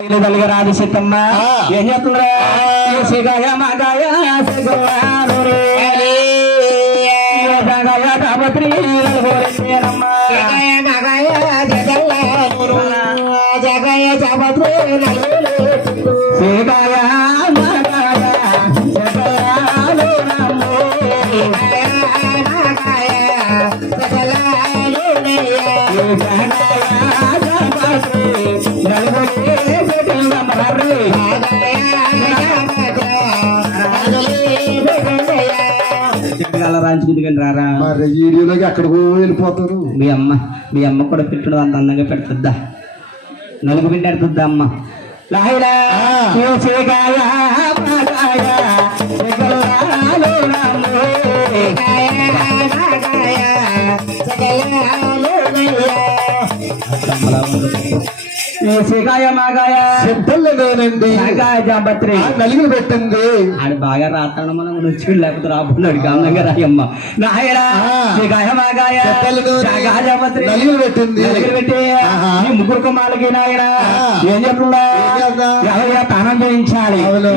తల్లిగా రాదు సీతమ్మ. ఏం చెప్తుండ్రా సిగాయ మాగాయ సిగువాను రే. ఈ జగాయ నలుగులు సిగాయ నలుగురే మరి వీడియోలోకి ఎక్కడికో వెళ్ళిపోతారు? మీ అమ్మ మీ అమ్మ కూడా పెట్టడం అంత అందంగా పెడుతుందా? నలుగు పెడుతుందా అమ్మ? ఆ. శివశేఖాయ శిఖాయ మాగాయ జాబత్రి. పెట్టింది ఆడు బాగా రాతాడు మనం నుంచి లేకపోతే రాబోన్నాడు కామంగా రాయమ్మ. శిఖాయ మాగాయ జాబత్రి. నలుగురు పెట్టింది పెట్టి. ముగ్గురు కుమారులకి నాయన. ఏం? ఎవరైనా తానం చేయించాలి అవును.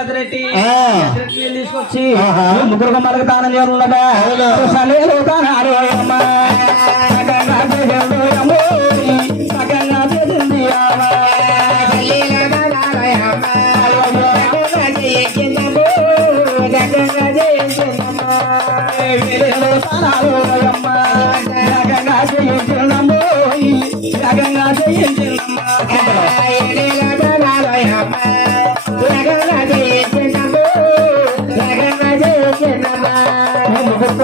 ఎసరెట్టి నీళ్ళు తీసుకొచ్చి. ముగ్గురు కుమారులకు తానం చేయాలన్నదా. సలేలు అమ్మ.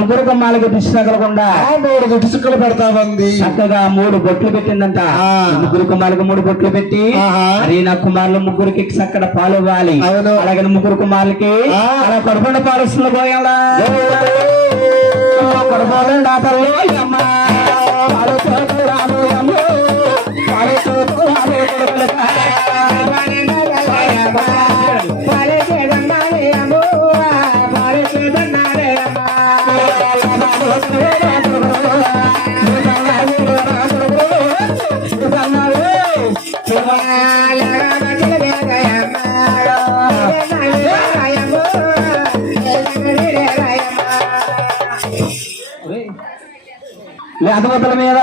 ముగ్గురు కుమారులకి దిష్టి తగలకుండా మూడు గుడ్డు చుక్కలు పెడతామంది చక్కగా మూడు బొట్లు పెట్టిందంట ఆ. ముగ్గురు కుమారులకు మూడు బొట్లు పెట్టి. మరి నా కుమారులు ముగ్గురికి చక్కడ పాలు ఇవ్వాలి. అలాగే ముగ్గురు కుమారులకి. అలా కడుపుండ పాలుస్తుంది పోయాలా కడుపుండ లేతమతల మీద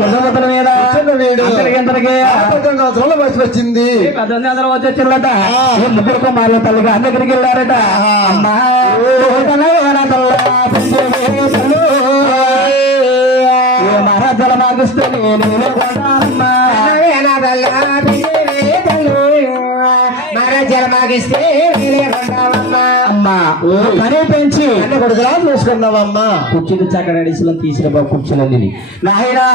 కుసమతల మీద సంవత్సరాలు వయసు వచ్చింది. పద్దెనిమిది వందలు వచ్చేసిందట ఆ. ఈ ముగ్గురు కుమారుల వెళ్ళారట. అమ్మా. మహారాజుల మాగిస్తే నేను కొంటానమ్మా అమ్మా. ఓ కనీ పెంచి. అన్న కొడుకులా చూసుకున్నావమ్మా. కుర్చీలు చక్కడ అడిసిలో తీసిన కుర్చీలో నాయనా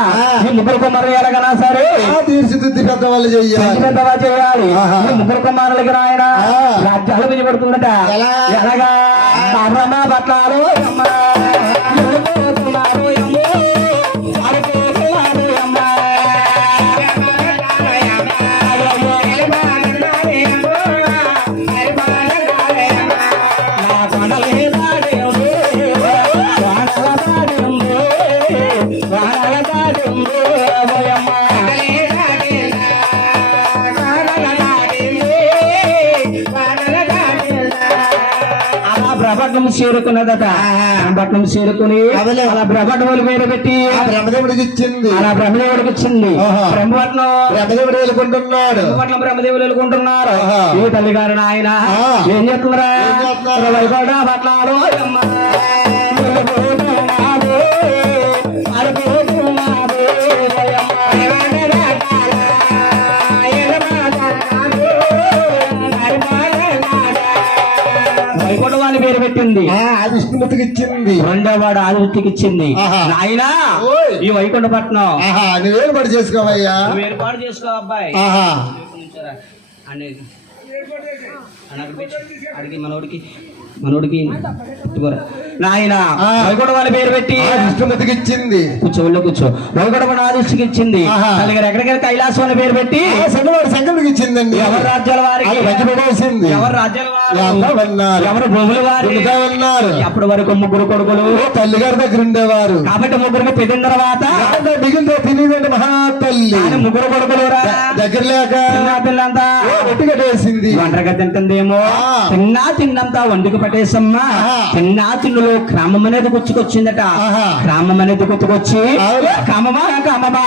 ముగ్గురు కుమారులు ఎలాగనా సరే? తీర్చిదిద్ది పెద్దవాళ్ళు చెయ్యాలి. పెద్దవా చేయాలి. ముగ్గురు కుమారులకి నాయన. రాజ్యాలు వినబడుతుందట ఎలా? ఎలాగా? బట్లాలు అమ్మ. చేరుకున్నదట బ్రహ్మటం చేరుకుని. అలా బ్రహ్మటములు పేరు పెట్టి ఆ బ్రహ్మదేవుడికి ఇచ్చింది అలా బ్రహ్మదేవుడికి వచ్చింది ఆహా. బ్రహ్మపట్నం బ్రహ్మదేవుడు వెళ్ళుకుంటున్నాడు బ్రహ్మపట్నం బ్రహ్మదేవులు వెళ్ళుకుంటున్నారు. ఏ తల్లి గారు నాయన ఆ. ఏం చెప్తున్నారా ఏం చేస్తున్నారు? పెట్టింది ఆ అది విష్ణుమూర్తికి ఇచ్చింది రెండో వాడు ఆదిత్యకి ఇచ్చింది. నాయనా ఓయ్. ఈ వైకుంఠపట్నం నువ్వేం పడి చేసుకోవయ్యా. నువ్వు ఏర్పాటు చేసుకో అబ్బాయి? అనేది. అడిగి మనోడికి మనోడికి. నాయన వైగొడవని పేరు పెట్టి దృష్టికి ఇచ్చింది కూర్చో ఒళ్ళు కూర్చో. వైగొడవ నా దృష్టికి ఇచ్చింది అలాగే ఎక్కడికైనా కైలాసం అని పేరు పెట్టి సంగతికి ఇచ్చిందండి ఎవరి రాజ్యాల వారికి? ఎవరి రాజ్యాల వారు? ఎవరు భూముల వారు? అప్పటి వరకు ముగ్గురు కొడుకులు. తల్లి గారి దగ్గర ఉండేవారు. కాబట్టి ముగ్గురు పెట్టిన తర్వాత మిగిలితే తినేదండి మహా తల్లి? ముగ్గురు కొడుకులు దగ్గర లేక? పిల్లంతా ఒట్టిగా వేసింది వంటగా తింటుందేమో? తిన్నా తిన్నంతా వండుకు పట్టేసమ్మా. తిన్నా తిన్నులు ఊళ్ళో క్రమం అనేది గుర్తుకొచ్చిందట. క్రమం అనేది గుర్తుకొచ్చి క్రమమా క్రమమా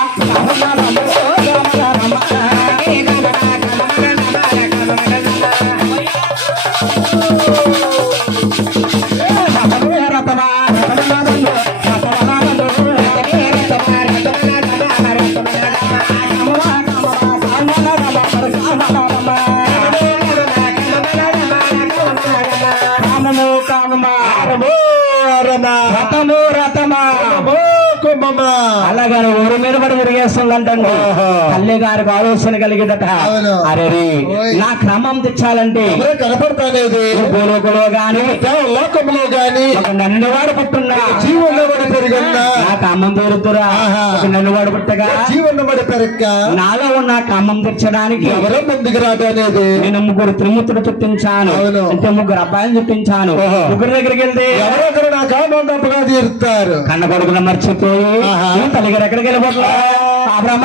London. గారికి ఆలోచన కలిగిందట. అరే. నా క్రమం తెచ్చాలంటే ఎవరో కనపడతానేది భూలోకంలో గాని లోకంలో గాని ఒక నన్నువాడు పుట్టున్నా. జీవన పడి పెరిగన్నా. నా కామం పేరుతురా ఆహా. ఒక నన్నువాడు పుట్టగా జీవన పడి పెరక్క నాలో ఉన్న కామం తెచ్చడానికి ఎవరో ముందుకు రాట అనేది. నేను ముగ్గురు త్రిమూర్తులు చుట్టించాను. అంటే ముగ్గురు అబ్బాయిలు చుట్టించాను. ముగ్గురు దగ్గరికి వెళ్తే ఎవరొకరు నా కామం తప్పగా తీరుతారు. కన్న కొడుకులు మర్చిపోయి తల్లిగారు ఎక్కడికి వెళ్ళిపోతున్నా ఆ. బ్రహ్మ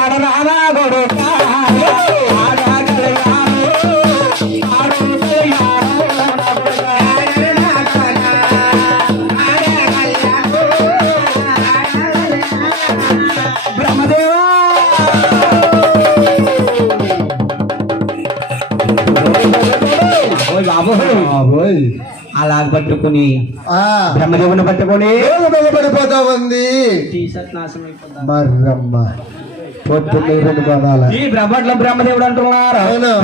ఆడరాదు అలా పట్టుకుని బ్రహ్మదేవుని పట్టుకొని పడిపోతామంది ఈ బ్రహ్మట్లో బ్రహ్మదేవుడు అంటున్నారు.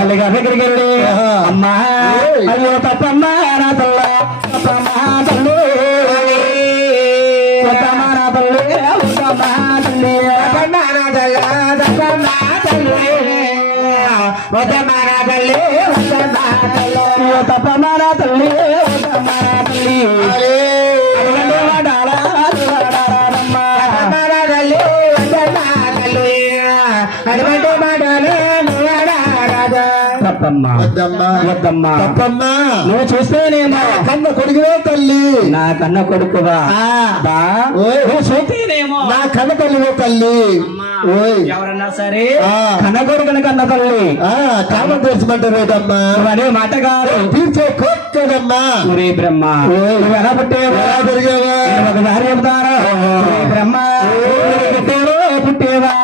దగ్గరికి వెళ్ళి అమ్మా అయ్యో తప్పమ్మా తల్లి తల్లి. తల్లి. తల్లి. నువ్వు చూస్తేనేమో కన్న కొడుకునే తల్లి. నా కన్న కొడుకువా? ఆ. బా. ఓయ్. నువ్వు చూస్తేనేమో. నా కన్న తల్లివే తల్లి. ఓయ్. ఎవరన్నా సరే ఆ. కన్న కొడుకుని కన్న తల్లి. ఆ కామం తెచ్చమంటారేటమ్మా నువ్వనే మాట కాదు. తీర్చే కోక్కడమ్మా ఒరే బ్రహ్మ. ఓయ్. నువ్వు ఎలా పుట్టేవా? పెరిగావా? ఒకసారి చెబుతాను ఒరే బ్రహ్మ. పుట్టేవో?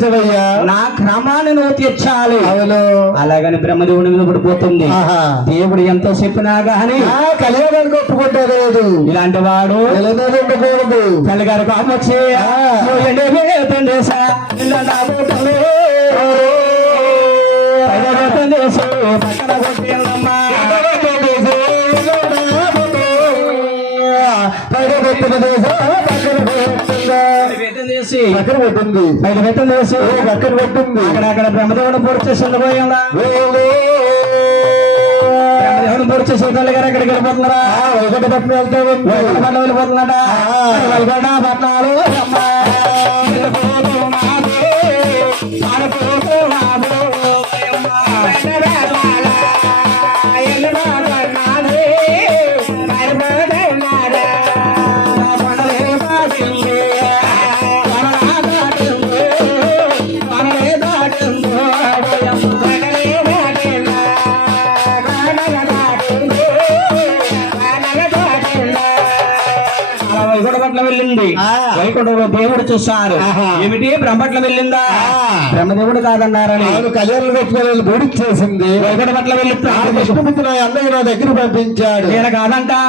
స్వీకరించవయ్యా నా క్రమాన్ని నువ్వు తీర్చాలి. అవును. అలాగని బ్రహ్మదేవుడి మీద పడిపోతుంది. దేవుడు ఎంతో చెప్పినా గాని కళ్యాణానికి ఒప్పుకుంటే లేదు. ఇలాంటి వాడు ఉండకూడదు. పైన తండేసు, పక్కన. పైన పెట్టిన దేశం పక్కన చేసి, పక్కన పెట్టింది వేతం చేసి, పక్కన పెట్టింది అక్కడక్కడ బ్రహ్మదేవుడు పూర్తి చేసి. బ్రహ్మదేవుడు పూర్తి చేసి తల్లిగారు ఎక్కడికి వెళ్ళిపోతున్నారా? ఆ ఒకటి పట్టిన వెళ్తా వెళ్ళిపోతున్నాడా? ఆ. వైకుంఠ వైకుంఠంలో దేవుడు చూస్తారు. ఏమిటి? బ్రహ్మపట్ల వెళ్ళిందా. బ్రహ్మదేవుడు కాదన్నారని. ఆమె కళ్యాణం పెట్టుకోవాలి బూడి చేసింది. వైకుంఠ పట్ల వెళ్ళి విష్ణుమూర్తి నా అన్నయ్య నా దగ్గర పంపించాడు. నేను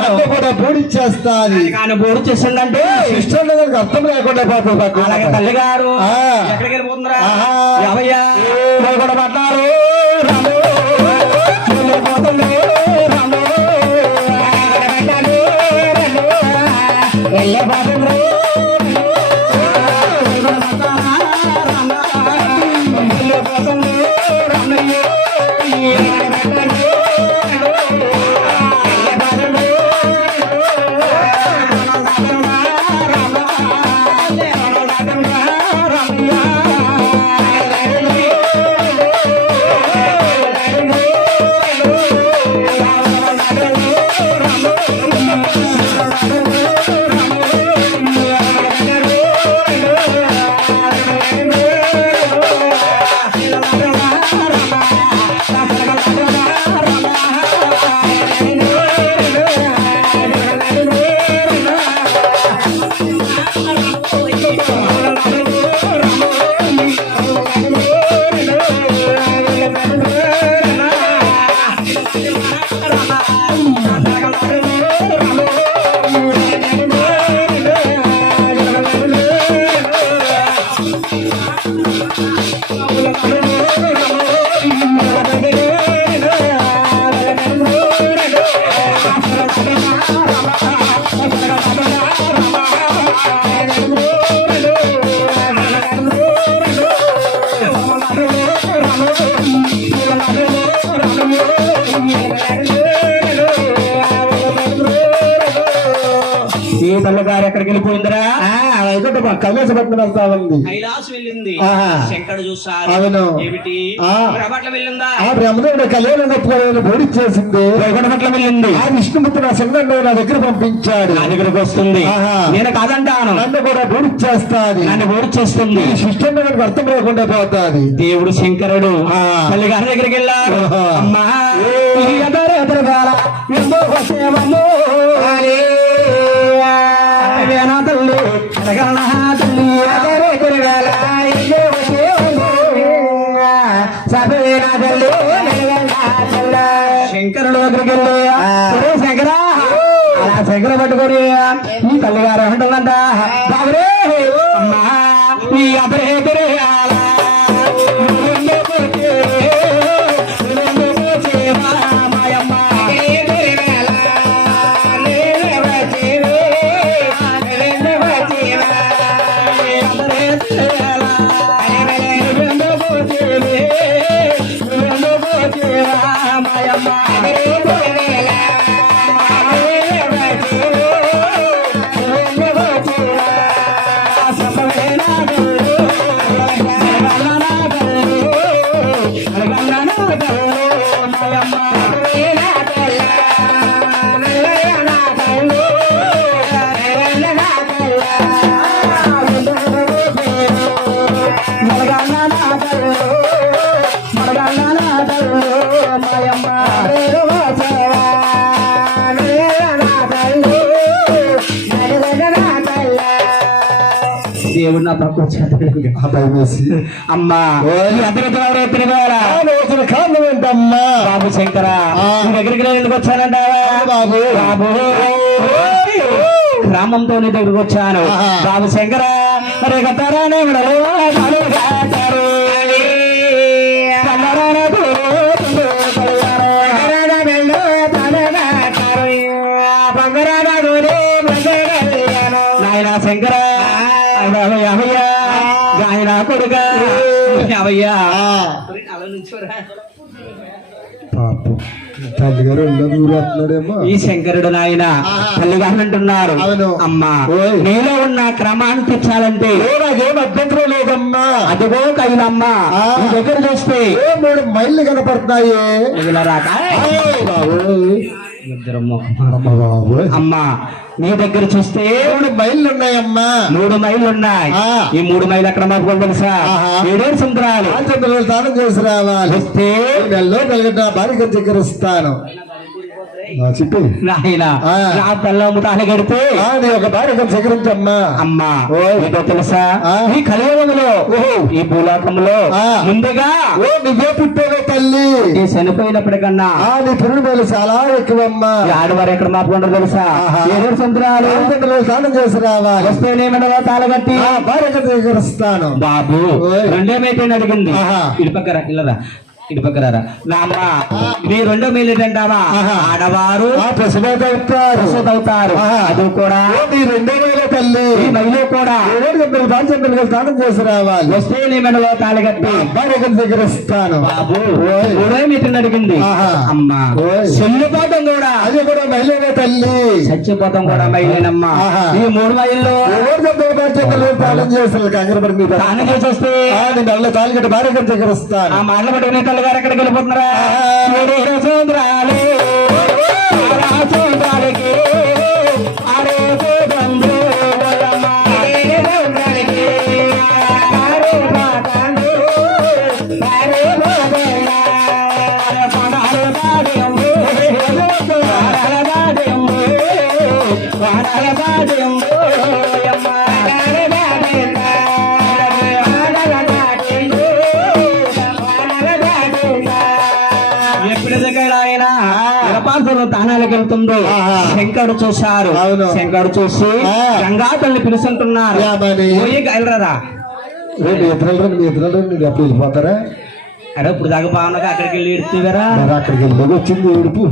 నన్ను కూడా బూడి చేస్తాది. కానీ బోరు చేసిందంటే ఇష్టం అర్థం లేకుండా పాపం అలాగే తల్లి గారు ఆ. ఎక్కడికి వెళ్ళిపోతున్నారా ఆహా. ఎవయ్యా ఈ తల్లి గారు ఎక్కడికి వెళ్ళిపోయిందిరా? వైకుంఠ కైలాసపట్నం వెళ్తా ఉంది కైలాస్ వెళ్ళింది. ఆహా. శంకరుడు చూస్తారు అవును. ఏమిటి? ఆ. బ్రహ్మపట్ల వెళ్ళిందా? ఆ బ్రహ్మదేవుడు కళ్యాణం వైకుంఠ పట్ల వెళ్ళింది. ఆ విష్ణుమూర్తి నా సంగంలో నా దగ్గర పంపించాడు. నా దగ్గరకు వస్తుంది. నేను కాదంటాను. నన్ను కూడా బూడి చేస్తాది. నన్ను ఓడి చేస్తుంది. ఈ శిష్టం నాకు అర్థం లేకుండా పోతాది. దేవుడు శంకరుడు. ఆ. తల్లి గారి దగ్గరికి వెళ్ళారు. అమ్మా. ఈ ఎదరు ఎదురుగాల. ఎంతో దగ్గరికి వెళ్ళి ఒరే శంకరా అలా శంకర పట్టుకొని ఈ తల్లి గారు అంటుందంట బాబురే అమ్మా ఈ అదరే ఎదురే దేవుడు నా పక్క వచ్చాడు. అమ్మా బాబు శంకర దగ్గరికి ఎందుకు బాబు. బాబు గ్రామంతో నీ దగ్గరికి వచ్చాను. బాబు శంకరా రేగతారా నేను నాయనా శంకర అవయ్య అవయ్య గాయన కొడుక అవయ్య పాపం. తల్లి గారు రెండో దూరం వస్తున్నాడేమో. ఈ శంకరుడు నాయన తల్లిగారు అంటున్నారు. అమ్మా. నీలో ఉన్న క్రమాన్ని తెచ్చాలంటే నాకేం అభ్యంతరం లేదమ్మా. అదిగో కైలమ్మ. నీ దగ్గర చూస్తే మూడు మైళ్ళు కనపడుతున్నాయి. రాక. అమ్మ నీ దగ్గర చూస్తే మూడు మైళ్ళు ఉన్నాయమ్మా మూడు మైళ్ళు ఉన్నాయి. ఈ మూడు మైళ్ళు ఎక్కడ మాకు తెలుసా. ఏడేడు సముద్రాలు. రాజచంద్రులు స్నానం చేసి రావాలి. వస్తే నెలలో కలిగిన భార్య దగ్గరిస్తాను చెప్పి నాయన ఆ. నా పిల్లమ్మ తాళి కడితే ఆ, నీ ఒక భార్య స్వీకరించమ్మా అమ్మా ఓయ్. ఏదో తెలుసా. ఈ కలియుగంలో ఓహో. ఈ భూలోకంలో ఆ. ముందుగా ఓ నువ్వే పుట్టావే తల్లి చనిపోయినప్పటికన్నా ఆ నీ పురుడు మేలు చాలా ఎక్కువమ్మా ఈ ఆడవారు ఎక్కడ మాపుకుంటారు తెలుసా ఆహా. ఏడు సముద్రాలు రాజచంద్రులు స్నానం చేసి రావాలి వస్తేనేమనవా తాళగట్టి ఆ భార్య దగ్గరిస్తాను బాబు అడిగింది. ఇటు పక్కన ఇటు పక్కరారా నామ్మ నీ రెండో మేలు ఏంటంటావా. ఆడవారు అవుతారు. అది కూడా నీ రెండో తల్లి ఈ మహిళ కూడా ఏడు గంటలు రాజచంద్రులు స్నానం చేసి రావాలి. వస్తేనేమనవా తాళగట్టి భార్య దగ్గరిస్తాను బాబు ఓయ్. మూడేమిటి అడిగింది. అమ్మా. చెల్లిపోతాం కూడా. అది కూడా మహిళనే తల్లి. చచ్చిపోతాం కూడా మైలేనమ్మా. ఆహా. ఈ మూడు మైళ్ళు. ఎవరు గంటలు రాజచంద్రులు స్నానం చేస్తారు కంగారు పడి మీద. తాను చేసేస్తే ఆ, నీ నెలలో తాలిగట్టు భార్య దగ్గరిస్తాను ఆ మాటలు పట్టుకునే తల్లిగారు ఎక్కడికి వెళ్ళిపోతున్నారా? Amen. శంకరుడు చూశారు. శంకరుడు చూసి ఆ. గంగా తల్లి పిలుస్తుంటున్నారు యా మరి. పోయి గెలరా రేపు ఇతరులు మీ ఇతరులు మీరు ఎప్పుడు వెళ్ళిపోతారా అరే ఇప్పుడు దాకా బాగున్నాక అక్కడికి వెళ్ళి ఎడుతువరా అక్కడికి వెళ్ళి వచ్చింది ఏడుపు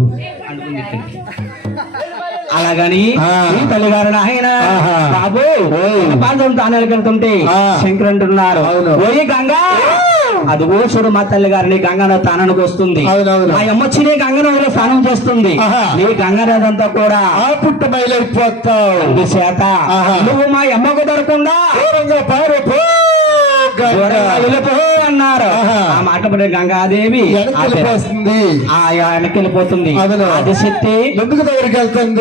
అలాగని తల్లిగారు ఆయన. బాబు ఓయ్. జలపాతం తానాలకు వెళ్తుంటే. శంకరు అంటున్నారు. పోయి గంగా అదిగో చూడు మా తల్లి గారిని గంగన తానానికి వస్తుంది. మా అమ్మచ్చి నీ గంగ నదిలో స్నానం చేస్తుంది. నీ గంగ నదంతా కూడా ఆ పుట్ట అందుచేత ఆహా. నువ్వు మా అమ్మకు పారిపో వెళ్ళిపో అన్నారు. ఆ మాట పడిన గంగాదేవి ఆ వెనక్కి వెళ్ళిపోతుంది. అవును. ఆదిశక్తి ఎందుకు దగ్గరికి వెళ్తుంది?